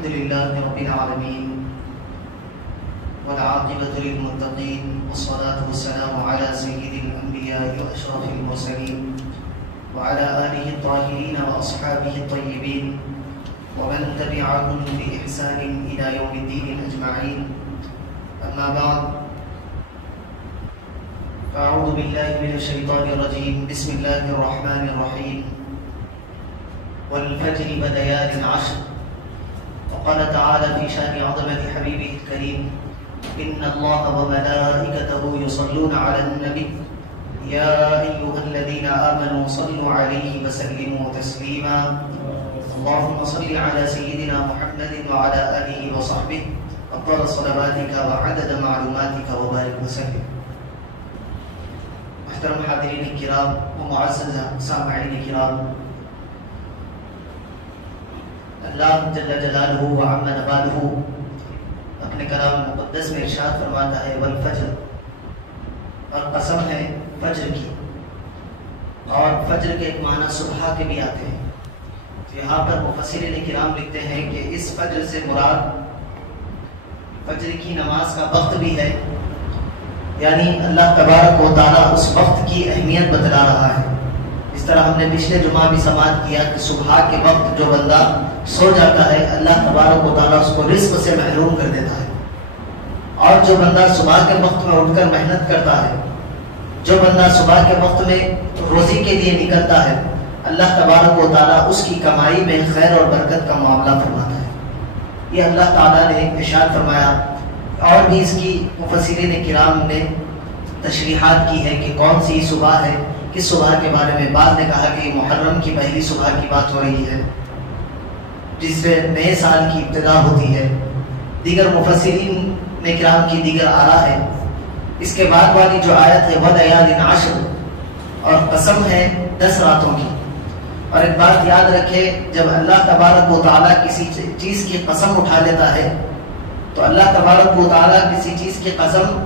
الحمد لله رب العالمين والعاقبة للمتقين والصلاة والسلام على سيد الأنبياء وأشرف المرسلين وعلى آله الطاهرين وأصحابه الطيبين ومن تبعهم بإحسان إلى يوم الدين أجمعين. أما بعد، فأعوذ بالله من الشيطان الرجيم. بسم الله الرحمن الرحيم. والفجر وليال عشر. وقال تعالى في شأن عظمة حبيبه الكريم: إن الله وملائكته يصلون على النبي يا أيها الذين آمنوا صلوا عليه وسلموا تسليما. اللهم صل على سيدنا محمد وعلى آله وصحبه أفضل صلواتك وعدد معلوماتك وبارك وسلم. محترم حاضرین کرام و معزز سامعین کرام، اللہ جل جلالہ و عم نوالہ اپنے کلام مقدس میں ارشاد فرماتا ہے: والفجر، اور قسم ہے فجر کی. اور فجر کے ایک معنی صبح کے بھی آتے ہیں. یہاں پر مفسرین کرام لکھتے ہیں کہ اس فجر سے مراد فجر کی نماز کا وقت بھی ہے، یعنی اللہ تبارک و تعالیٰ اس وقت کی اہمیت بتلا رہا ہے. اس طرح ہم نے پچھلے جمعہ بھی سماعت کیا کہ صبح کے وقت جو بندہ سو جاتا ہے اللہ تبارک و تعالیٰ اس کو رزق سے محروم کر دیتا ہے. اور جو بندہ صبح کے وقت میں اٹھ کر محنت کرتا ہے، جو بندہ صبح کے وقت میں روزی کے لیے نکلتا ہے، اللہ تبارک و تعالیٰ اس کی کمائی میں خیر اور برکت کا معاملہ فرماتا ہے. یہ اللہ تعالیٰ نے ارشاد فرمایا. اور بھی اس کی مفسرین کرام نے تشریحات کی ہے کہ کون سی صبح ہے، کس صبح کے بارے میں. بعض نے کہا کہ محرم کی پہلی صبح کی بات ہو رہی ہے جس سے نئے سال کی ابتدا ہوتی ہے. دیگر مفسرین نے کرام کی دیگر آراء ہے. اس کے بعد والی جو آیت ہے وَلَيَالٍ عَشْرٍ، اور قسم ہے 10 راتوں کی. اور ایک بات یاد رکھے، جب اللہ تبارک و تعالیٰ کسی چیز کی قسم اٹھا لیتا ہے تو اللہ تبارک و تعالیٰ کسی چیز کی قسم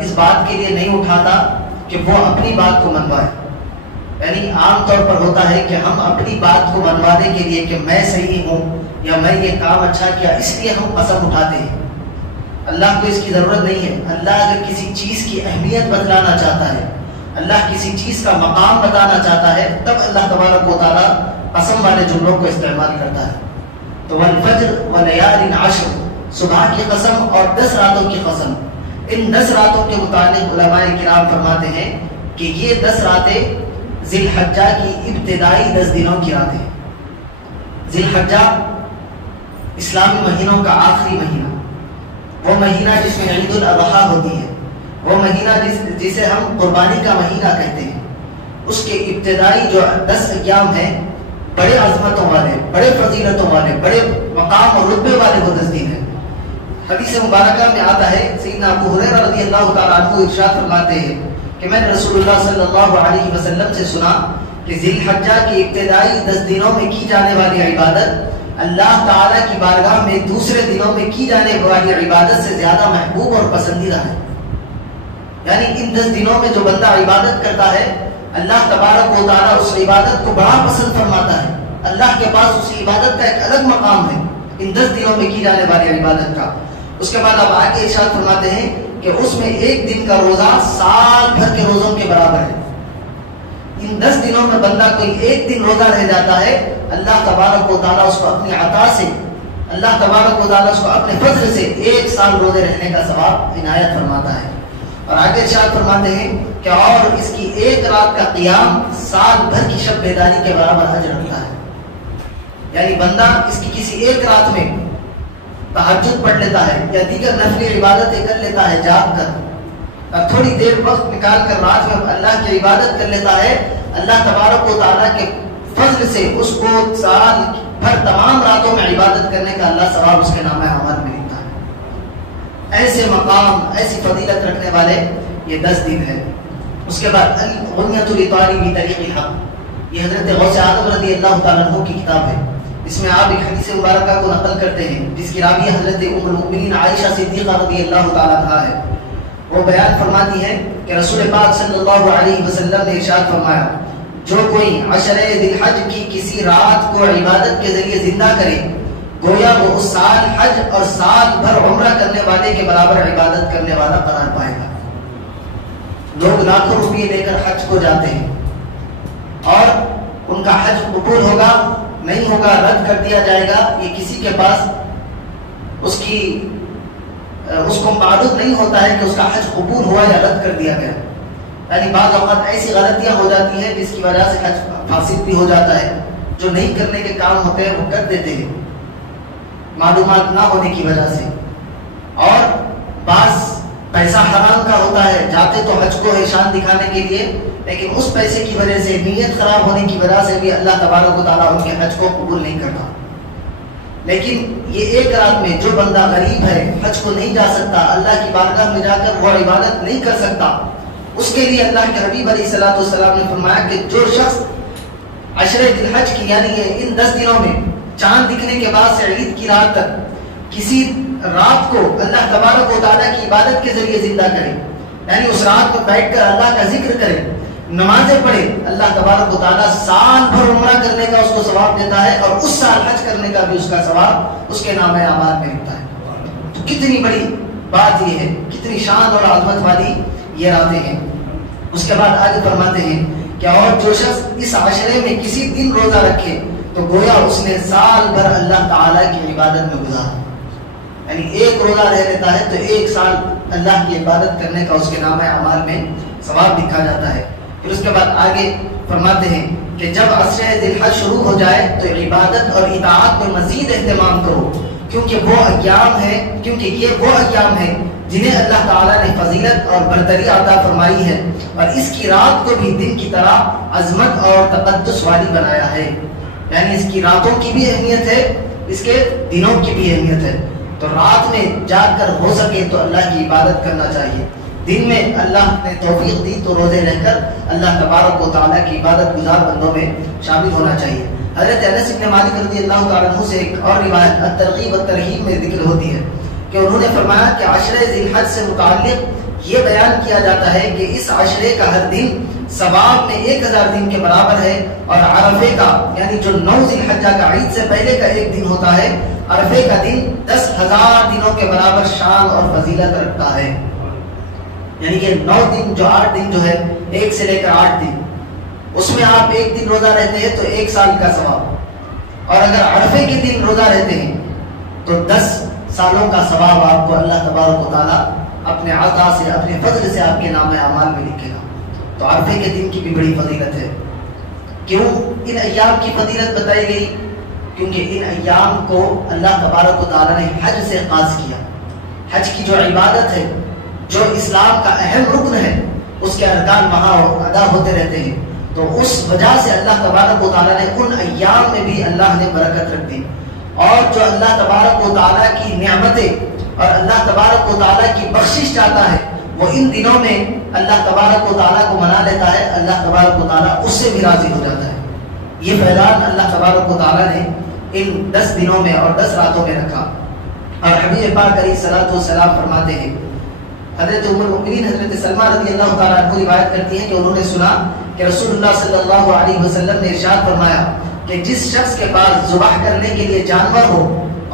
اس بات کے لیے نہیں اٹھاتا کہ وہ اپنی بات کو منوائے. یعنی عام طور پر ہوتا ہے کہ ہم اپنی بات کو منوانے کے لیے کہ میں صحیح ہوں یا میں یہ کام اچھا کیا، اس لیے ہم قسم اٹھاتے ہیں. اللہ کو اس کی ضرورت نہیں ہے. اللہ اگر کسی چیز کی اہمیت بتلانا چاہتا ہے، اللہ کسی چیز کا مقام بتانا چاہتا ہے، تب اللہ تبارک و تعالیٰ قسم والے جملوں کو استعمال کرتا ہے. تو والفجر ولیال عشر، صبح کی قسم اور 10 راتوں کی قسم. ان 10 راتوں کے متعلق علماء کرام فرماتے ہیں کہ یہ 10 راتیں ذی الحجہ کی ابتدائی 10 دنوں کی راتیں. ذی الحجہ اسلامی مہینوں کا آخری مہینہ، وہ مہینہ جس میں عید الاضحیٰ ہوتی ہے، وہ مہینہ جسے ہم قربانی کا مہینہ کہتے ہیں. اس کے ابتدائی جو 10 ایام ہیں بڑے عظمتوں والے، بڑے فضیلتوں والے، بڑے مقام اور رتبے والے وہ 10 دن ہیں. حدیث مبارکہ میں آتا ہے، سیدنا ابو ہریرہ رضی اللہ تعالیٰ عنہ ارشاد فرماتے ہیں کہ میں نے رسول اللہ صلی اللہ علیہ وسلم سے سنا کہ ذی الحجہ کی ابتدائی 10 دنوں میں کی جانے والی عبادت اللہ تعالیٰ کی بارگاہ میں دوسرے دنوں میں کی جانے والی عبادت سے زیادہ محبوب اور پسندیدہ ہے. یعنی ان 10 دنوں میں جو بندہ عبادت کرتا ہے اللہ تبارک و تعالیٰ اس عبادت کو بڑا پسند فرماتا ہے. اللہ کے پاس اس عبادت کا ایک الگ مقام ہے ان 10 دنوں میں کی جانے والی عبادت کا. اس کے بعد اب آگے ارشاد فرماتے ہیں کہ اس میں ایک دن کا روزہ سال بھر کے روزوں کے برابر ہے. ان 10 دنوں میں بندہ کوئی ایک دن روزہ رہ جاتا ہے، اللہ تبارک و تعالیٰ اس کو اپنی عطا سے، اللہ تبارک و تعالیٰ اس کو اپنے فضل سے 1 سال روزے رہنے کا ثواب عنایت فرماتا ہے. اور آگے ارشاد فرماتے ہیں کہ اور اس کی ایک رات کا قیام سال بھر کی شب بیداری کے برابر اجر رکھتا ہے. یعنی بندہ اس کی کسی ایک رات میں تہجد پڑھ لیتا ہے یا دیگر نفلی عبادتیں کر لیتا ہے جاگ کر، اور تھوڑی دیر وقت نکال کر رات میں اللہ کی عبادت کر لیتا ہے، اللہ تبارک و تعالیٰ کے فضل سے اس کو سال بھر تمام راتوں میں عبادت کرنے کا اللہ ثواب اس کے نام اعمال میں لکھتا ہے. ایسے مقام، ایسی فضیلت رکھنے والے یہ 10 دن ہے. اس کے بعد الغنیۃ لطالب طریق الحق، یہ حضرت غوث اعظم رضی اللہ تعالیٰ عنہ کی کتاب ہے. اس میں آپ ایک حدیث مبارکہ کو نقل کرتے ہیں جس کی راوی حضرت ام المؤمنین عائشہ صدیقہ رضی اللہ تعالیٰ عنہا ہے. وہ بیان فرماتی ہے کہ رسول پاک صلی اللہ علیہ وسلم نے ارشاد فرمایا، جو کوئی عشرہ ذی الحج کی کسی رات کو عبادت کے ذریعے زندہ کرے گویا وہ اس سال حج اور سال بھر عمرہ کرنے والے کے برابر عبادت کرنے والا قرار پائے گا۔ لوگ لاکھوں روپئے لے کر حج کو جاتے ہیں اور ان کا حج قبول ہوگا نہیں ہوگا، رد کر دیا جائے گا، یہ کسی کے پاس اس کو معلوم نہیں ہوتا ہے کہ اس کا حج قبول ہوا یا رد کر دیا گیا۔ یعنی بعض اوقات ایسی غلطیاں ہو جاتی ہیں جس کی وجہ سے حج فاسد بھی ہو جاتا ہے، جو نہیں کرنے کے کام ہوتے ہیں وہ کر دیتے ہیں معلومات نہ ہونے کی وجہ سے، اور بعض پیسہ حرام کا ہوتا ہے، جاتے تو حج کو احسان دکھانے کے لیے، لیکن اس پیسے کی وجہ سے نیت خراب ہونے کی وجہ سے بھی اللہ تبارک و تعالیٰ ان کے حج کو قبول نہیں کرتا۔ لیکن یہ ایک رات میں جو بندہ غریب ہے، حج کو نہیں جا سکتا، اللہ کی بارگاہ میں جا کر وہ عبادت نہیں کر سکتا، اس کے لیے اللہ کے حبیب علیہ الصلوۃ والسلام نے فرمایا کہ جو شخص عشر ذی الحج کی یعنی ان 10 دنوں میں چاند دکھنے کے بعد سے عید کی رات تک کسی رات کو اللہ تبارک و تعالیٰ کی عبادت کے ذریعے زندہ کرے، یعنی اس رات کو بیٹھ کر اللہ کا ذکر کرے، نمازیں پڑھے، اللہ تبارک و تعالیٰ سال بھر عمرہ کرنے کا اس کو ثواب دیتا ہے، اور اس سال حج کرنے کا بھی اس کا ثواب اس کے نام اعمال میں لکھتا ہے۔ تو کتنی بڑی بات یہ ہے، کتنی شان اور عظمت والی یہ راتیں ہیں۔ اس کے بعد آگے فرماتے ہیں کہ اور جو شخص اس عشرے میں کسی دن روزہ رکھے تو گویا اس نے سال بھر اللہ تعالیٰ کی عبادت میں گزارا، یعنی ایک روزہ رہ لیتا ہے تو ایک سال اللہ کی عبادت کرنے کا اس کے نام اعمال میں ثواب لکھا جاتا ہے۔ پھر اس کے بعد آگے فرماتے ہیں کہ جب عشر ذی الحج شروع ہو جائے تو عبادت اور اطاعت میں مزید اہتمام کرو، کیونکہ یہ وہ ایام ہیں جنہیں اللہ تعالیٰ نے فضیلت اور برتری عطا فرمائی ہے، اور اس کی رات کو بھی دن کی طرح عظمت اور تقدس والی بنایا ہے، یعنی اس کی راتوں کی بھی اہمیت ہے، اس کے دنوں کی بھی اہمیت ہے۔ تو رات میں جاگ کر ہو سکے تو اللہ کی عبادت کرنا چاہیے، دن میں اللہ نے توفیق دی تو روزے رہ کر اللہ تبارک و تعالیٰ کی عبادت گزار بندوں میں شامل ہونا چاہیے۔ حضرت انس بن مالک رضی اللہ تعالیٰ عنہ سے ایک اور روایت الترغیب والترہیب میں ذکر ہوتی ہے کہ انہوں نے فرمایا کہ عشرہ ذی الحج سے متعلق یہ بیان کیا جاتا ہے کہ اس عشرے کا ہر دن ثواب میں 1000 دن کے برابر ہے، اور عرفے کا یعنی جو 9 ذی الحجہ کا عید سے پہلے کا ایک دن ہوتا ہے، عرفے کا دن 10,000 دنوں کے برابر شان اور فضیلت رکھتا ہے۔ یعنی کہ 9 دن جو 8 دن جو ہے 1 سے لے کر 8 دن، اس میں آپ ایک دن روزہ رہتے ہیں تو 1 سال کا ثواب، اور اگر عرفے کے دن روزہ رہتے ہیں تو 10 سالوں کا ثواب آپ کو اللہ تبارک و تعالیٰ اپنے عطا سے اپنے فضل سے آپ کے نام اعمال میں لکھے گا۔ تو عرفے کے دن کی بھی بڑی فضیلت ہے۔ کیوں ان ایام کی فضیلت بتائی گئی؟ کیونکہ ان ایام کو اللہ تبارک و تعالیٰ نے حج سے خاص کیا۔ حج کی جو عبادت ہے، جو اسلام کا اہم رکن ہے، اس کے ارکان وہاں ادا ہوتے رہتے ہیں، تو اس وجہ سے اللہ تبارک و تعالیٰ نے ان ایام میں بھی اللہ نے برکت رکھ دی، اور جو اللہ تبارک و تعالیٰ کی نعمتیں اور اللہ تبارک و تعالیٰ کی بخشش چاہتا ہے وہ ان دنوں میں اللہ تبارک و تعالیٰ کو منا لیتا ہے، اللہ تبارک و تعالیٰ اس سے بھی راضی ہو جاتا ہے۔ یہ فیضان اللہ تبارک و تعالیٰ نے ان 10 دنوں میں اور 10 راتوں میں رکھا۔ اور حبیب پاک علیہ الصلوۃ والسلام فرماتے ہیں، حضرت ام المؤمنین حضرت سلمہ رضی اللہ تعالیٰ عنہ روایت کرتی ہیں کہ انہوں نے سنا کہ رسول اللہ صلی اللہ علیہ وسلم نے ارشاد فرمایا کہ جس شخص کے پاس ذبح کرنے کے لیے جانور ہو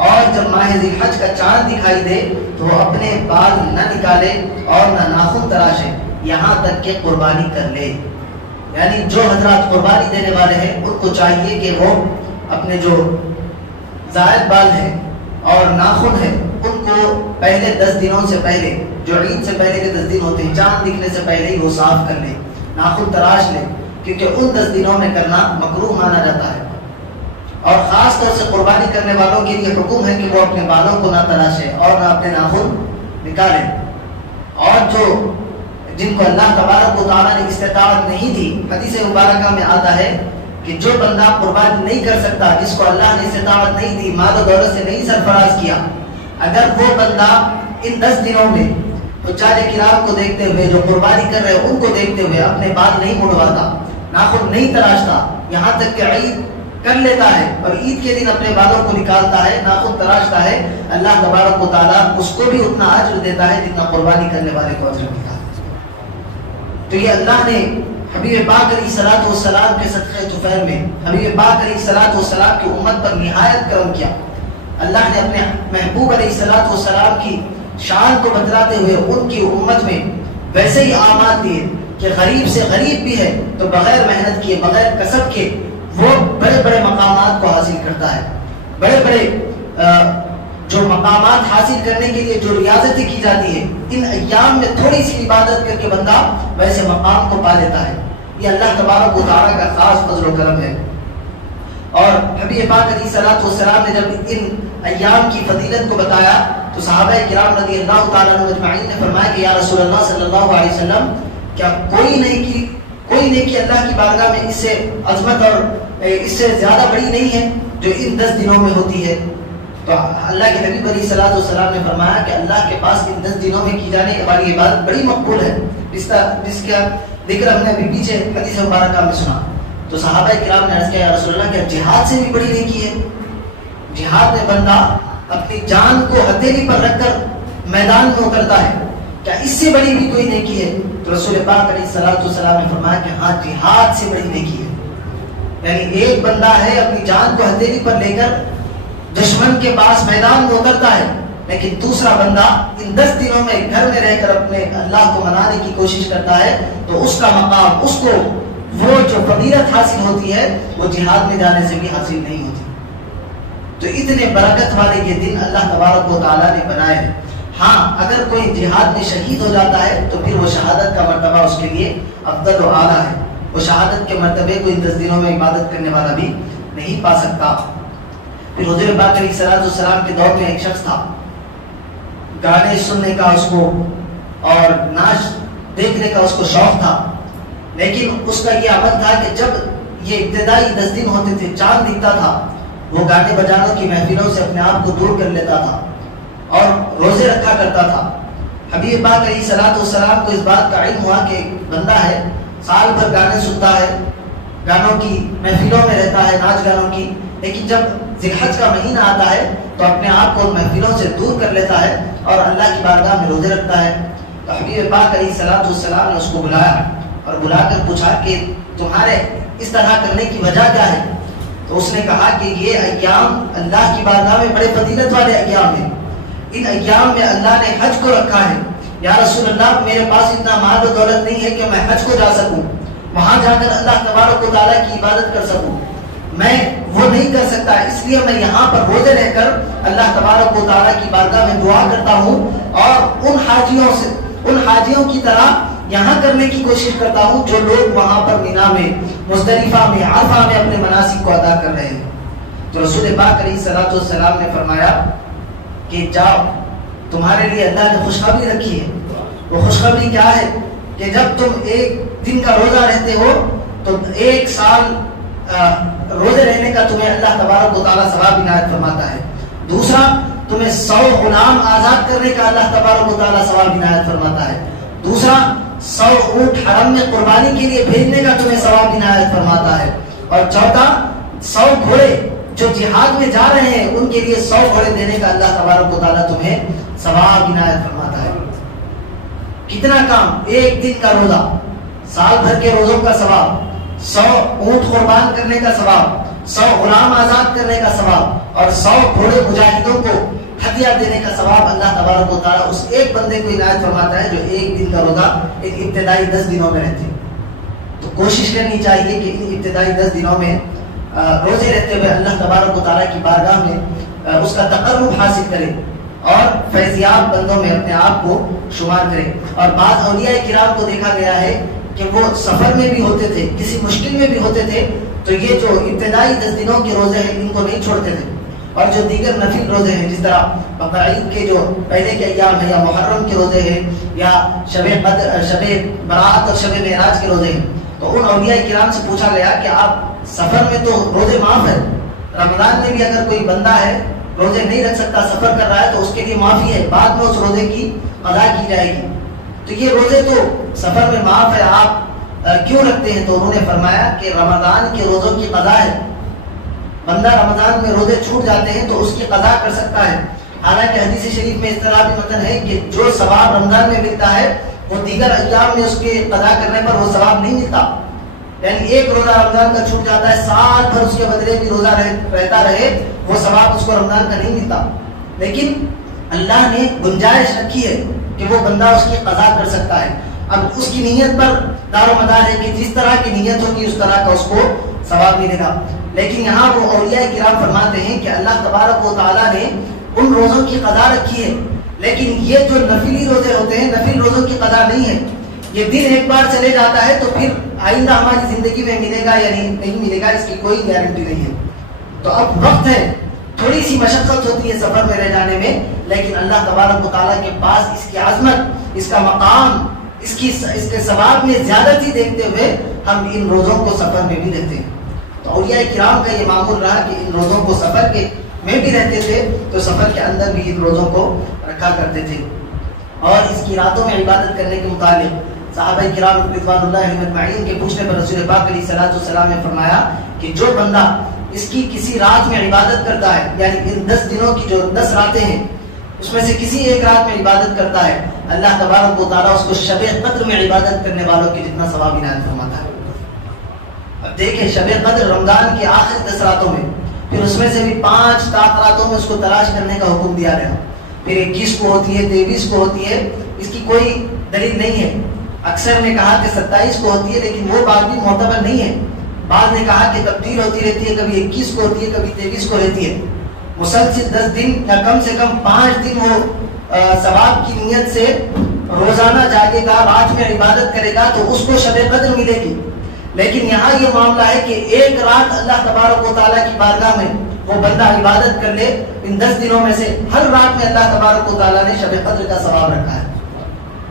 اور جب ماہ ذی الحج کا چاند دکھائی دے تو وہ اپنے بال نہ نکالے اور نہ ناخن تراشے یہاں تک کہ قربانی کر لے۔ یعنی جو حضرات قربانی دینے والے ہیں ان کو چاہیے کہ وہ اپنے جو زائد بال ہیں اور ناخن ہیں ان کو پہلے 10 دنوں سے پہلے، جو عید سے پہلے کے 10 دن ہوتے ہیں، چاند دکھنے سے پہلے ہی وہ صاف کر لے، ناخن تراش لے، کیونکہ ان 10 دنوں میں کرنا مکروہ مانا جاتا ہے۔ اور خاص طور سے قربانی کرنے والوں کے لیے حکم ہے کہ وہ اپنے بالوں کو نہ تراشے اور نہ اپنے ناخن نکالیں۔ اور جو جن کو اللہ تبارک و تعالیٰ نے استطاعت نہیں دی، حدیث مبارکہ میں آتا ہے کہ جو بندہ قربانی نہیں کر سکتا، جس کو اللہ نے استطاعت نہیں دی، مال و دولت سے نہیں سرفراز کیا، اگر وہ بندہ ان 10 دنوں میں حجاج کرام کو دیکھتے ہوئے، جو قربانی کر رہے ان کو دیکھتے ہوئے اپنے بال نہیں مڑواتا، ناخن نہیں تراشتا، یہاں تک کہ عید کر لیتا ہے اور عید کے دن اپنے بالوں کو نکالتا ہے، ناخن تراشتا ہے، اللہ تبارک و تعالیٰ اس کو بھی اتنا اجر دیتا ہے جتنا قربانی کرنے والے کو اجر ملتا ہے۔ تو یہ اللہ نے حبیب پاک علیہ الصلوۃ والسلام کے صدقے طفیل میں حبیب پاک علیہ الصلوۃ والسلام کی امت پر نہایت کرم کیا۔ اللہ نے اپنے محبوب علیہ الصلوۃ والسلام کی شان کو بتلاتے ہوئے ان کی امت میں ویسے ہی اعمال دیے کہ غریب سے غریب بھی ہے تو بغیر محنت کیے بغیر کسب کے وہ بڑے بڑے مقامات کو حاصل کرتا ہے. بڑے بڑے جو مقامات حاصل کرنے کے لیے جو ریاضتیں کی جاتی ہے ان ایام میں تھوڑی سی عبادت کر کے بندہ ویسے مقام کو پا لیتا ہے. یہ اللہ تبارک و تعالیٰ کا خاص فضل و کرم ہے. اور حبیب پاک علیہ الصلوۃ والسلام نے جب ان ایام کی فضیلت کو بتایا تو صحابہ کرام رضی اللہ تعالیٰ عنہم اجمعین نے فرمایا کہ یا رسول اللہ صلی اللہ علیہ وسلم کیا کوئی نیکی اللہ کی بارگاہ میں اس سے عظمت اور اس سے زیادہ بڑی نہیں ہے جو ان 10 دنوں میں ہوتی ہے؟ تو اللہ کے نبی علیہ الصلوۃ والسلام نے فرمایا کہ اللہ کے پاس ان 10 دنوں میں کی جانے والی عبادت بڑی مقبول ہے جس کا ذکر ہم نے ابھی پیچھے حدیث مبارکہ میں سنا. تو صحابہ کرام نے عرض کیا یا رسول اللہ کیا جہاد سے بھی بڑی نیکی ہے؟ جہاد میں بندہ اپنی جان کو ہتھیلی پر رکھ کر میدان میں اترتا ہے, کیا اس سے بڑی بھی کوئی نیکی ہے؟ تو رسول پاک علیہ الصلوۃ والسلام نے فرمایا کہ ہاں جہاد سے بڑی نیکی ہے. یعنی ایک بندہ ہے اپنی جان کو ہتھیلی پر لے کر دشمن کے پاس میدان میں اترتا ہے, لیکن دوسرا بندہ ان 10 دنوں میں گھر میں رہ کر اپنے اللہ کو منانے کی کوشش کرتا ہے تو اس کا مقام, اس کو وہ جو فضیلت حاصل ہوتی ہے وہ جہاد میں جانے سے بھی حاصل نہیں ہوتی. تو اتنے برکت والے یہ دن اللہ تبارک و تعالیٰ نے بنائے ہیں. ہاں اگر کوئی جہاد میں شہید ہو جاتا ہے تو پھر وہ شہادت کا مرتبہ اس کے لیے افضل و اعلیٰ ہے. وہ شہادت کے مرتبے کو ان 10 دنوں میں عبادت کرنے والا بھی نہیں پا سکتا. پھر حضور پاک علیہ الصلوۃ والسلام کے دور میں ایک شخص تھا, گانے سننے کا اس کو اور ناچ دیکھنے کا اس کو شوق تھا, لیکن اس کا یہ عمل تھا کہ جب یہ ابتدائی 10 دن ہوتے تھے, چاند دکھتا تھا, وہ گانے بجانوں کی محفلوں سے اپنے آپ کو دور کر لیتا تھا اور روزے رکھا کرتا تھا. حبیب پاک علیہ الصلوۃ والسلام کو اس بات کا علم ہوا کہ بندہ ہے سال بھر گانے سنتا ہے, گانوں کی محفلوں میں رہتا ہے, ناچ گانوں کی, لیکن جب ذی الحج کا مہینہ آتا ہے تو اپنے آپ کو محفلوں سے دور کر لیتا ہے اور اللہ کی بارگاہ میں روزے رکھتا ہے. تو حبیب پاک علیہ الصلوۃ والسلام نے اس کو بلایا اور بلا کر پوچھا کہ تمہارے اس طرح کرنے کی وجہ کیا ہے؟ تو اس نے کہا کہ یہ ایام اللہ کی بارگاہ میں بڑے فضیلت والے ایام ہیں. ان ایام میں اللہ نے حج کو رکھا ہے. یا رسول اللہ میرے پاس اتنا مال و دولت نہیں ہے کہ میں حج کو جا سکوں, وہاں جا کر اللہ تبارک و تعالیٰ کی عبادت کر سکوں, میں وہ نہیں کر سکتا, اس لیے میں یہاں پر روزے رہ کر اللہ تبارک و تعالیٰ کی بارگاہ میں دعا کرتا ہوں اور ان حاجیوں کی طرح یہاں کرنے کی کوشش کرتا ہوں جو لوگ وہاں پر مینا میں, مزدلفہ میں, عرفہ میں اپنے مناسک کو ادا کر رہے ہیں. تو رسول پاک علیہ الصلوۃ والسلام نے فرمایا کہ جاؤ, تمہارے لیے اللہ نے خوشخبری رکھی ہے. وہ خوشخبری کیا ہے کہ جب تم ایک دن کا روزہ رہتے ہو تو 1 سال روزے رہنے کا تمہیں اللہ تبارک و تعالیٰ ثواب عنایت فرماتا ہے. دوسرا, تمہیں 100 غلام آزاد کرنے کا اللہ تبارک و تعالیٰ ثواب عنایت فرماتا ہے. دوسرا, 100 اونٹ حرم میں قربانی کے لیے بھیجنے کا تمہیں ثواب عنایت فرماتا ہے. اور چوتھا, 100 گھوڑے جو جہاد میں جا رہے ہیں ان کے لیے 100 گھوڑے دینے کا اللہ تبارک و تعالیٰ تمہیں ثواب عنایت فرماتا ہے. کتنا کام, ایک دن کا روزہ, سال بھر کے روزوں کا ثواب, 100 اونٹ قربان کرنے کا ثواب, 100 غلام آزاد کرنے کا ثواب اور 100 گھوڑے مجاہدوں کو ہدیہ دینے کا ثواب اللہ تبارک و تعالیٰ اس ایک بندے کو عنایت فرماتا ہے جو ایک دن کا روزہ ایک ابتدائی 10 دنوں میں رہتے. تو کوشش کرنی چاہیے کہ ان ابتدائی 10 دنوں میں روزے رہتے ہوئے اللہ تبارک و تعالیٰ کی بارگاہ میں اس کا تقرب حاصل کرے اور فیضیاب بندوں میں اپنے آپ کو شمار کرے. اور بعض اولیاء کرام کو دیکھا گیا ہے کہ وہ سفر میں بھی ہوتے تھے, کسی مشکل میں بھی ہوتے تھے, تو یہ جو ابتدائی 10 دنوں کے روزے ہیں ان کو نہیں چھوڑتے تھے. اور جو دیگر نفل روزے ہیں جس طرح بقرعید کے جو پہلے کے ایام ہیں یا محرم کے روزے ہیں یا شب برات اور شب معراج کے روزے ہیں, تو ان اولیاء کرام سے پوچھا گیا کہ آپ سفر میں تو روزے معاف ہے, رمضان میں بھی اگر کوئی بندہ ہے روزے نہیں رکھ سکتا, سفر کر رہا ہے, تو اس کے لیے معافی ہے, بعد میں اس روزے کی قضا کی جائے گی. تو یہ روزے تو سفر میں معاف ہے, آپ کیوں رکھتے ہیں؟ تو انہوں نے فرمایا کہ رمضان کے روزوں کی قضا ہے. بندہ رمضان میں روزے چھوٹ جاتے ہیں تو اس کی قضا کر سکتا ہے. حالانکہ حدیث شریف میں اس طرح بھی متن ہے کہ جو ثواب رمضان میں ملتا ہے وہ دیگر ایام میں اس کے قضا کرنے پر وہ ثواب نہیں ملتا. یعنی ایک روزہ رمضان کا چھوٹ جاتا ہے, سال بھر اس کے بدلے بھی روزہ رہتا رہے وہ ثواب اس کو رمضان کا نہیں ملتا، لیکن اللہ نے گنجائش رکھی ہے کہ وہ بندہ اس کی قضا کر سکتا ہے۔ اب اس کی نیت پر دار و مدار ہے کہ جس طرح کی نیت ہوگی اس طرح کا اس کو ثواب ملے گا۔ لیکن یہاں وہ اولیاء کرام فرماتے ہیں کہ اللہ تبارک و تعالیٰ نے ان روزوں کی قضا رکھی ہے، لیکن یہ جو نفلی روزے ہوتے ہیں نفل روزوں کی قضا نہیں ہے۔ یہ دن ایک بار چلے جاتا ہے تو پھر آئندہ ہماری زندگی میں ملے گا یا نہیں ملے گا، اس کی کوئی گارنٹی نہیں ہے۔ تو اب وقت ہے، تھوڑی سی مشقت ہوتی ہے سفر میں رہ جانے میں، لیکن اللہ تبارک و تعالیٰ کے پاس اس کی عظمت، اس کا مقام، اس کے ثواب میں زیادتی دیکھتے ہوئے ہم ان روزوں کو سفر میں بھی رہتے ہیں۔ تو اولیاء کرام کا یہ معمول رہا کہ ان روزوں کو سفر کے میں بھی رہتے تھے تو سفر کے اندر بھی ان روزوں کو رکھا کرتے تھے۔ اور اس کی راتوں میں عبادت کرنے کے متعلق صحابہ کرام رضوان اللہ علیہم اجمعین کے پوچھنے پر رسول پاک علیہ الصلوۃ والسلام نے فرمایا کہ جو بندہ اس کی کسی رات میں عبادت کرتا ہے، یعنی ان 10 دنوں کی جو 10 راتیں ہیں اس میں سے کسی ایک رات میں عبادت کرتا ہے، اللہ تبارک و تعالیٰ اس کو شب قدر میں عبادت کرنے والوں کے جتنا ثواب عنایت فرماتا ہے۔ اب دیکھیں شب قدر رمضان کی آخر 10 راتوں میں، پھر اس میں سے بھی 5 راتوں میں اس کو تلاش کرنے کا حکم دیا گیا، پھر 21 کو ہوتی ہے، 23 کو ہوتی ہے، اس کی کوئی دلیل نہیں ہے۔ اکثر نے کہا کہ 27 کو ہوتی ہے، لیکن وہ بات بھی معتبر نہیں ہے۔ بعض نے کہا کہ تبدیل ہوتی رہتی ہے، کبھی 21 کو ہوتی ہے، کبھی 23 کو رہتی ہے۔ مسلسل 10 دن یا کم سے کم 5 دن وہ ثواب کی نیت سے روزانہ جاگے گا، رات میں عبادت کرے گا تو اس کو شب قدر ملے گی۔ لیکن یہاں یہ معاملہ ہے کہ ایک رات اللہ تبارک و تعالیٰ کی بارگاہ میں وہ بندہ عبادت کر لے، ان 10 دنوں میں سے ہر رات میں اللہ تبارک و تعالیٰ نے شب قدر کا ثواب رکھا ہے۔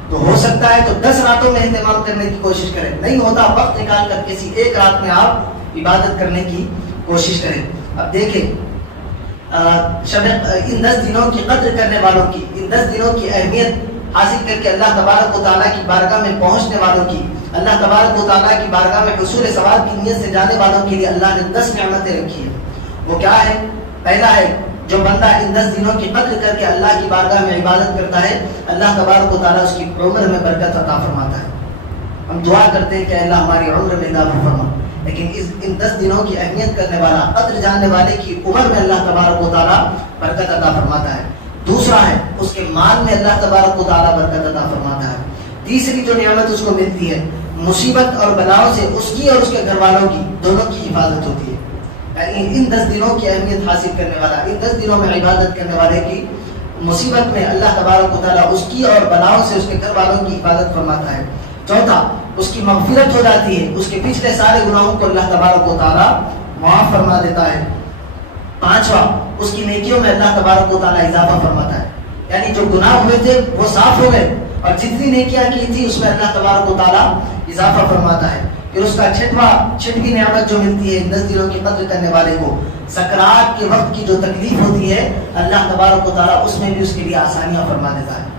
تو ہو سکتا ہے تو 10 راتوں میں اہتمام کرنے کی کوشش کریں، نہیں ہوتا وقت نکال کر کسی ایک رات میں آپ عبادت کرنے کی کوشش کریں۔ اب دیکھیں ان 10 دنوں کی قدر کرنے والوں کی، ان 10 دنوں کی اہمیت حاصل کر کے اللہ تبارک و تعالیٰ کی بارگاہ میں پہنچنے والوں کی، اللہ تبارک و تعالیٰ کی بارگاہ میں حصول ثواب کی نیت سے جانے والوں کے لیے اللہ نے 10 نعمتیں رکھی ہیں۔ وہ کیا ہے؟ پہلا ہے جو بندہ ان 10 دنوں کی قدر کر کے اللہ کی بارگاہ میں عبادت کرتا ہے، اللہ تبارک و تعالیٰ اس کی عمر میں برکت عطا فرماتا ہے۔ ہم دعا کرتے ہیں کہ اللہ ہماری عمر میں اضافہ فرما، لیکن ان 10 دنوں کی اہمیت کرنے والا، قدر جاننے والے کی عمر میں اللہ تبارک و تعالیٰ برکت عطا فرماتا ہے۔ دوسرا ہے اس کے مال میں اللہ تبارک و تعالیٰ برکت عطا فرماتا ہے۔ تیسری جو نعمت اس کو ملتی ہے، مصیبت اور بلاؤں سے اس کی اور اس کے گھر والوں کی دونوں کی حفاظت ہوتی ہے۔ یعنی ان 10 دنوں کی اہمیت حاصل کرنے والا، ان 10 دنوں میں عبادت کرنے والے کی مصیبت میں اللہ تبارک و تعالیٰ اس کی اور بلاؤں سے اس کے گھر والوں کی حفاظت فرماتا ہے۔ چوتھا اس کی مغفرت ہو جاتی ہے، اس کے پچھلے سارے گناہوں کو اللہ تبارک و تعالیٰ معاف فرما دیتا ہے۔ پانچواں اس کی نیکیوں میں اللہ تبارک و تعالیٰ اضافہ فرماتا ہے، یعنی جو گناہ ہوئے تھے وہ صاف ہو گئے اور جتنی نیکیاں کی تھی اس میں اللہ تبارک و تعالیٰ اضافہ فرماتا ہے۔ پھر اس کا چھٹویں نعمت جو ملتی ہے 10 دنوں کی قدر کرنے والے کو، سکرات کے وقت کی جو تکلیف ہوتی ہے اللہ تبارک و تعالیٰ اس میں بھی اس کے لیے آسانیاں فرما دیتا ہے۔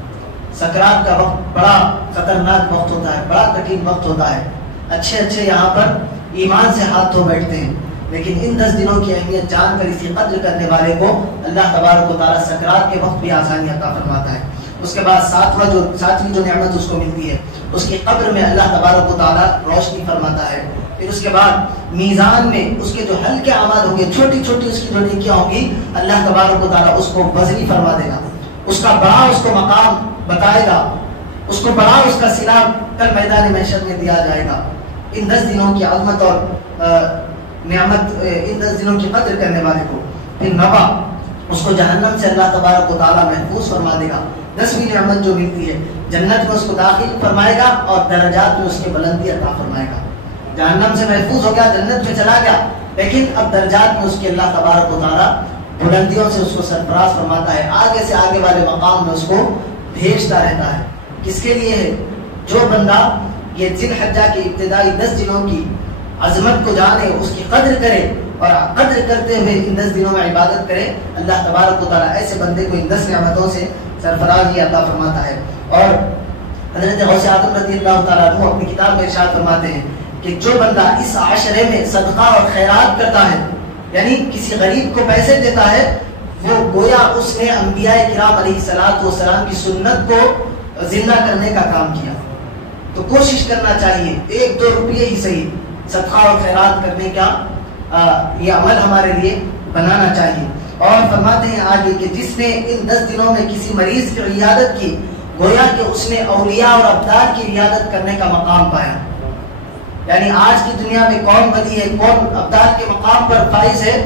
سکرات کا وقت بڑا خطرناک وقت ہوتا ہے، بڑا کٹھن وقت ہوتا ہے۔ اچھے یہاں پر ایمان سے ہاتھ دھو بیٹھتے ہیں، لیکن ان 10 دنوں کی اہمیت جان کر اسی قدر کرنے والے کو اللہ تبارک و تعالیٰ سکرات کے وقت بھی آسانی عطا فرماتا ہے۔ اس کے بعد ساتویں جو نعمت اس کو ملتی ہے، اس کی قبر میں اللہ تبارک و تعالیٰ روشنی فرماتا ہے۔ پھر اس کے بعد میزان میں اس کے جو ہلکے اعمال ہوں گے، چھوٹی اس کی جو نیکیاں ہوں گی، اللہ تبارک و تعالیٰ اس کو وزنی فرما دے گا، اس کا بڑا اس کو مقام بتائے گا، اس کو بڑا اس کا صلہ کل میدان محشر میں دیا جائے گا۔ ان 10 دنوں کی عظمت اور نعمت، ان 10 دنوں کی قدر کرنے والے کو۔ پھر 9 اس کو جہنم سے اللہ تبارک و تعالیٰ محفوظ فرما دے گا۔ 10ویں نعمت جو ملتی ہے، جنت میں اس کو داخل فرمائے گا اور درجات میں اس کے بلندی عطا فرمائے گا۔ جہنم سے محفوظ ہو گیا، جنت میں چلا گیا، لیکن اب درجات میں اس کے اللہ تبارک و تعالیٰ بلندیوں سے اس کو سرفراز فرماتا ہے، آگے سے آگے والے مقام میں اس کو بھیجتا رہتا ہے۔ کس کے لیے ہے؟ جو بندہ یہ ذی الحجہ کے ابتدائی 10 دنوں کی عظمت کو جانے، اس کی قدر کرے اور قدر کرتے ہوئے ان 10 دنوں میں عبادت کرے، اللہ تبارک و تعالیٰ ایسے بندے کو ان 10 نعمتوں سے سرفراز عطا فرماتا ہے۔ اور حضرت غوث اعظم رضی اللہ تعالیٰ عنہ اپنی کتاب میں ارشاد فرماتے ہیں کہ جو بندہ اس عشرے میں صدقہ اور خیرات کرتا ہے، یعنی کسی غریب کو پیسے دیتا ہے، وہ گویا اس نے انبیاء کرام علیہ الصلوۃ والسلام کی سنت کو زندہ کرنے کا کام کیا۔ تو کوشش کرنا چاہیے 1-2 روپیے ہی صحیح صدقہ اور خیرات کرنے کا یہ عمل ہمارے لیے بنانا چاہیے۔ اور فرماتے ہیں آگے کہ جس نے ان 10 دنوں میں کسی مریض کی عیادت کی گویا کہ اس نے اولیاء اور ابدال کی عیادت کرنے کا مقام پایا. یعنی آج کی دنیا میں کون ولی ہے، کون ابدال کے مقام پر فائز ہے،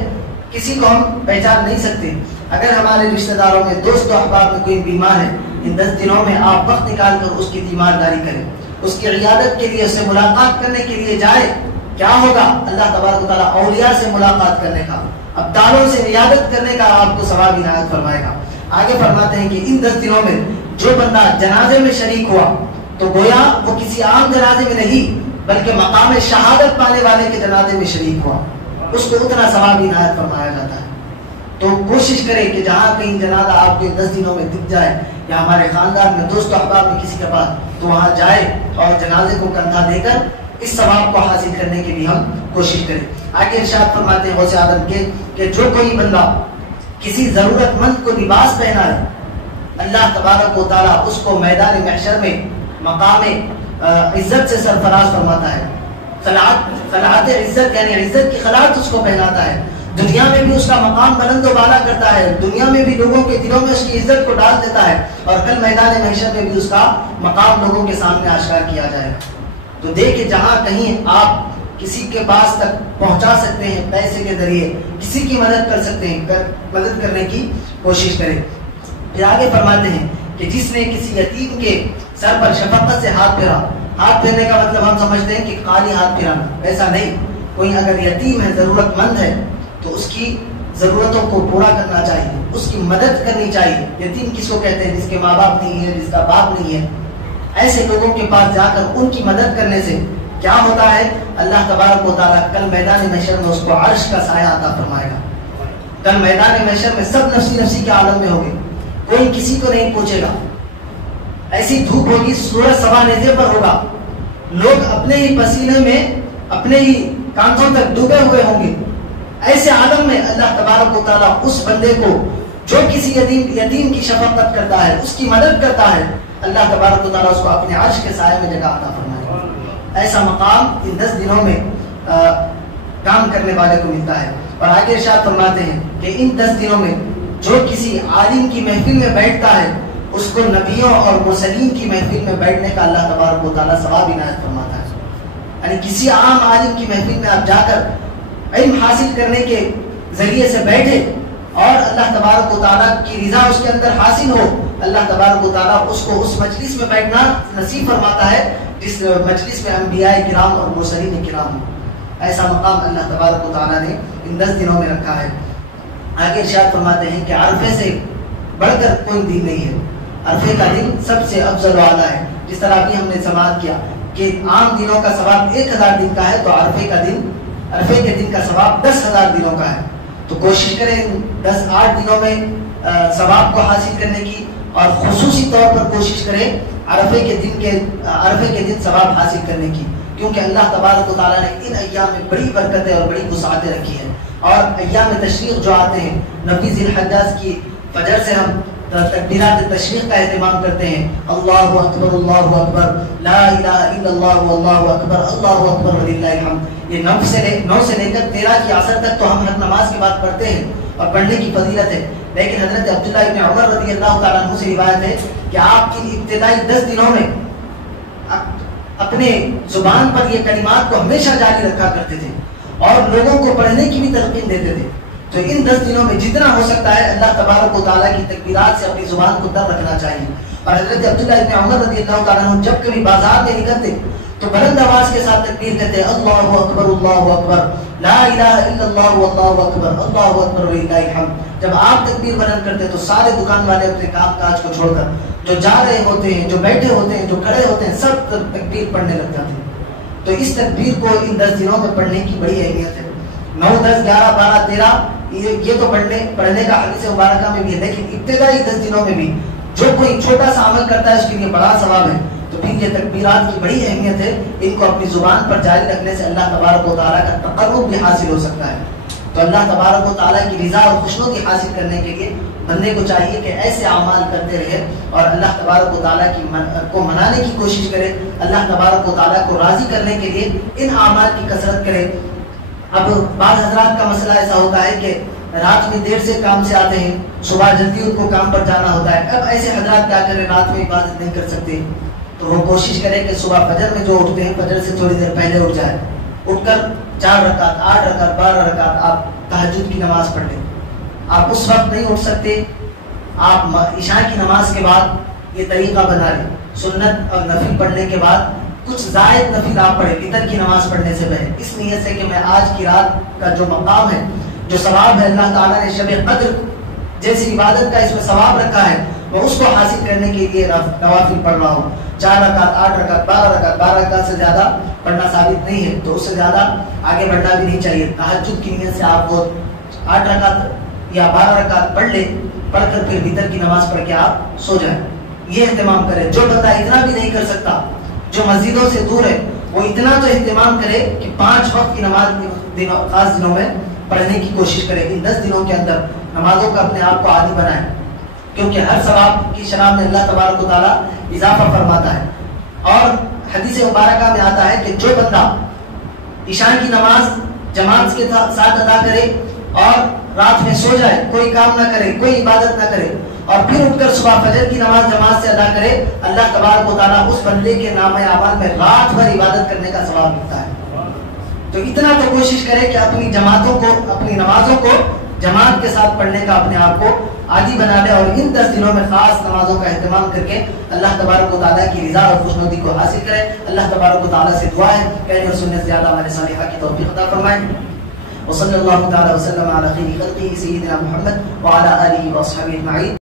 کسی کو ہم پہچان نہیں سکتے. اگر ہمارے رشتہ داروں میں، دوست و احباب میں کوئی بیمار ہے، ان 10 دنوں میں آپ وقت نکال کر اس کی تیمارداری کریں، اس کی عیادت کے لیے، اس سے ملاقات کرنے کے لیے جائے. کیا ہوگا؟ اللہ تبارک و تعالیٰ اولیاء سے ملاقات کرنے کا، ابدالوں سے عیادت کرنے کا آپ کو ثواب عنایت فرمائے گا. آگے فرماتے ہیں کہ ان 10 دنوں میں جو بندہ جنازے میں شریک ہوا تو گویا وہ کسی عام جنازے میں نہیں بلکہ مقام شہادت پانے والے کے جنازے میں شریک ہوا، اس کو اتنا ثواب عنایت فرمایا جاتا ہے. تو کوشش کریں کہ جہاں کہیں جنازہ آپ کے 10 دنوں میں دکھ جائے یا ہمارے خاندان میں، دوست و احباب میں کسی کے پاس، تو وہاں جائے اور جنازے کو کندھا دے کر اس ثواب کو حاصل کرنے کی بھی ہم کوشش کریں. آگے ارشاد فرماتے ہیں غوث اعظم کے کہ جو کوئی بندہ کسی ضرورت مند کو لباس پہنا ہے، اللہ تبارک و تعالیٰ اس کو میدان محشر میں مقام عزت سے سرفراز فرماتا ہے. خلعت عزت یعنی عزت کی خلعت اس کو پہناتا ہے. دنیا میں بھی اس کا مقام بلند و بالا کرتا ہے، دنیا میں بھی لوگوں کے دلوں میں اس کی عزت کو ڈال دیتا ہے، اور کل میدان محشر میں بھی اس کا مقام لوگوں کے سامنے آشکار کیا جائے گا. تو دیکھیں جہاں کہیں آپ کسی کے پاس تک پہنچا سکتے ہیں پیسے کے ذریعے، کسی کی مدد کر سکتے ہیں، مدد کرنے کی کوشش کریں. پھر آگے فرماتے ہیں کہ جس نے کسی یتیم کے سر پر شفقت سے ہاتھ پھیرا. ہاتھ پھیرنے کا مطلب ہم سمجھتے ہیں کہ خالی ہاتھ پھیرانا، ایسا نہیں. کوئی اگر یتیم ہے، ضرورت مند ہے، تو اس کی ضرورتوں کو پورا کرنا چاہیے، اس کی مدد کرنی چاہیے. یتیم کس کو کہتے ہیں؟ جس کے ماں باپ نہیں ہے، جس کا باپ نہیں ہے. ایسے لوگوں کے پاس جا کر ان کی مدد کرنے سے کیا ہوتا ہے؟ اللہ تبارک و تعالیٰ کل میدان محشر میں اس کو عرش کا سایہ عطا فرمائے گا. کل میدان محشر میں سب نفسی نفسی کے عالم میں ہوگے، کوئی کسی کو نہیں پوچھے گا. ایسی دھوپ ہوگی، سورج سوا نیزے پر ہوگا، لوگ اپنے ہی پسینے میں اپنے ہی کانٹوں تک ڈوبے ہوئے ہوں گے. ایسے عالم میں اللہ تبارک و تعالیٰ اس بندے کو جو کسی یتیم کی شفقت کرتا ہے، اس کی مدد کرتا ہے، اللہ تبارک و تعالیٰ اس کو اپنے عرش کے سائے میں جگہ عطا فرمائے. ایسا مقام ان 10 دنوں میں کام کرنے والے کو ملتا ہے. اور آگے ارشاد فرماتے ہیں کہ ان 10 دنوں میں جو کسی عالم کی محفل میں بیٹھتا ہے، اس کو نبیوں اور مرسلین کی محفل میں بیٹھنے کا اللہ تبارک و تعالیٰ ثواب عنایت فرماتا ہے. یعنی کسی عام عالم کی محفل میں آپ جا کر علم حاصل کرنے کے ذریعے سے بیٹھے اور اللہ تبارک و تعالیٰ کی رضا اس کے اندر حاصل ہو، اللہ تبارک و تعالیٰ اس کو اس مجلس میں بیٹھنا نصیب فرماتا ہے جس مجلس میں انبیاء کرام اور مرسلین کرام ہو. ایسا مقام اللہ تبارک و تعالیٰ نے ان 10 دنوں میں رکھا ہے. آگے ارشاد فرماتے ہیں کہ عرفے سے بڑھ کر کوئی دن نہیں ہے. عرفے کا دن سب سے افضل و اعلیٰ ہے. جس طرح ابھی ہم نے سماعت کیا کہ عام دنوں کا ثواب 1000 دن کا ہے، تو عرفے کے دن کا ثواب 10,000 دنوں کا ہے. تو کوشش کریں 8 دنوں میں ثواب کو حاصل کرنے کی، اور خصوصی طور پر کوشش کریں عرفے کے دن ثواب حاصل کرنے کی، کیونکہ اللہ تبارک و تعالیٰ نے ان ایام میں بڑی برکتیں اور بڑی وسعتیں رکھی ہیں. اور ایام تشریق جو آتے ہیں، 9 ذی الحجہ کی فجر سے ہم تکبیرات تشریق کا اہتمام کرتے ہیں. اللہ اکبر اللہ اکبر، لا الہ الا اللہ واللہ اکبر، اللہ اکبر وللہ الحمد. یہ 9 سے لے کر 13 کی عصر تک تو ہم ہر نماز کے بعد پڑھتے ہیں اور پڑھنے کی فضیلت ہے. لیکن حضرت عبداللہ ابن عمر رضی اللہ تعالیٰ عنہ سے روایت ہے کہ آپ کی ابتدائی 10 دنوں میں اپنے زبان پر یہ کلمات کو ہمیشہ جاری رکھا کرتے تھے اور لوگوں کو پڑھنے کی بھی تلقین دیتے تھے. تو ان 10 دنوں میں جتنا ہو سکتا ہے اللہ تبارک و تعالیٰ کی تکبیرات سے اپنی زبان کو در رکھنا چاہیے. اور حضرت عبداللہ ابن عمر رضی اللہ تعالیٰ عنہ جب کبھی بازار میں نکلتے تو بلند آواز کے ساتھ تکبیر کہتے اللہ اکبر، لا الہ الا اللہ واللہ اکبر، اللہ اکبر وللہ الحمد. جب آپ تکبیر بلند کرتے تو سارے دکان والے اپنے کام کاج کو چھوڑ کر، جو جا رہے ہوتے ہیں، جو بیٹھے ہوتے ہیں، جو کھڑے ہوتے ہیں، سب تکبیر پڑھنے لگ جاتے ہیں. تو اس تکبیر کو ان 10 دنوں میں پڑھنے کی بڑی اہمیت ہے. 9, 10, 11, 12, 13 یہ تو پڑھنے کا حدیث مبارکہ میں بھی ہے، لیکن ابتدائی 10 دنوں میں بھی جو کوئی چھوٹا سا عمل کرتا ہے اس کے لیے بڑا ثواب ہے. تو پھر یہ تکبیرات کی بڑی اہمیت ہے. ان کو اپنی زبان پر جاری رکھنے سے اللہ تبارک و تعالیٰ کا تقرب بھی حاصل ہو سکتا ہے. تو اللہ تبارک و تعالیٰ کی رضا اور خوشنودی حاصل کرنے کے لیے بندے کو چاہیے کہ ایسے اعمال کرتے رہے اور اللہ تبارک و تعالیٰ کو منانے کی کوشش کرے، اللہ تبارک و تعالیٰ کو راضی کرنے کے لیے ان اعمال کی کثرت کرے. اب بعض حضرات کا مسئلہ ایسا ہوتا ہے کہ رات میں دیر سے کام سے آتے ہیں، صبح جلدی ان کو کام پر جانا ہوتا ہے. اب ایسے حضرات کیا کریں، رات میں عبادت نہیں کر سکتے تو وہ کوشش کریں کہ صبح فجر میں جو اٹھتے ہیں فجر سے تھوڑی دیر پہلے اٹھ جائے، اٹھ کر 4 رکعت 8 رکعت 12 رکعت آپ تہجد کی نماز پڑھ لیں. آپ اس وقت نہیں اٹھ سکتے، آپ عشاء کی نماز کے بعد یہ طریقہ بنا لیں، سنت اور نفل پڑھنے کے بعد کچھ زائد نفل آپ پڑھیں وتر کی نماز پڑھنے سے پہلے، اس نیت سے کہ میں آج کی رات کا جو مقام ہے، جو ثواب ہے اللہ تعالیٰ نے شب قدر جیسی عبادت کا اس میں ثواب رکھا ہے، میں اس کو حاصل کرنے کے لیے نوافل پڑھ رہا ہوں. 4 رکعت 8 رکعت 12 رکعت 12 رکعت سے زیادہ پڑھنا ثابت نہیں ہے، تو اس سے زیادہ آگے بڑھنا بھی نہیں چاہیے. تہجد کی نیت سے آپ کو 8 رکعت یا 12 رکعت پڑھ لیں، پڑھ کر پھر وتر کی نماز پڑھ کے آپ سو جائیں. یہ اہتمام کرے. جو بندہ اتنا بھی نہیں کر سکتا، جو مسجدوں سے دور ہے، وہ اتنا تو اہتمام کرے کہ 5 وقت کی نماز خاص دنوں میں پڑھنے کی کوشش کرے. ان 10 دنوں کے اندر نمازوں کا اپنے آپ کو عادی بنائے، کیونکہ ہر ثواب کی شرح میں اللہ تبارک و تعالیٰ اضافہ فرماتا ہے. اور حدیث مبارکہ میں آتا ہے کہ جو بندہ عشاء کی نماز جماعت کے ساتھ ادا کرے اور رات میں سو جائے، کوئی کام نہ کرے، کوئی عبادت نہ کرے، اور پھر اٹھ کر صبح فجر کی نماز جماعت سے ادا کرے، اللہ تبارک و تعالیٰ اس بندے کے نامہ اعمال میں رات بھر عبادت کرنے کا ثواب ملتا ہے. تو اتنا تو کوشش کرے کہ اپنی جماعتوں کو، اپنی نمازوں کو جماعت کے ساتھ پڑھنے کا اپنے آپ کو عادی بنا لے، اور ان 10 دنوں میں خاص نمازوں کا اہتمام کر کے اللہ تبارک و تعالیٰ کی رضا اور خوشنودی کو حاصل کرے. اللہ تبارک و تعالیٰ سے دعا ہے کہنے اور سننے سے زیادہ ہمارے صالحہ کی توفیق عطا فرمائیں. وصلی اللہ تعالی وسلم علی خیر خلقہ سیدنا محمد وعلی آلہ واصحابہ اجمعین.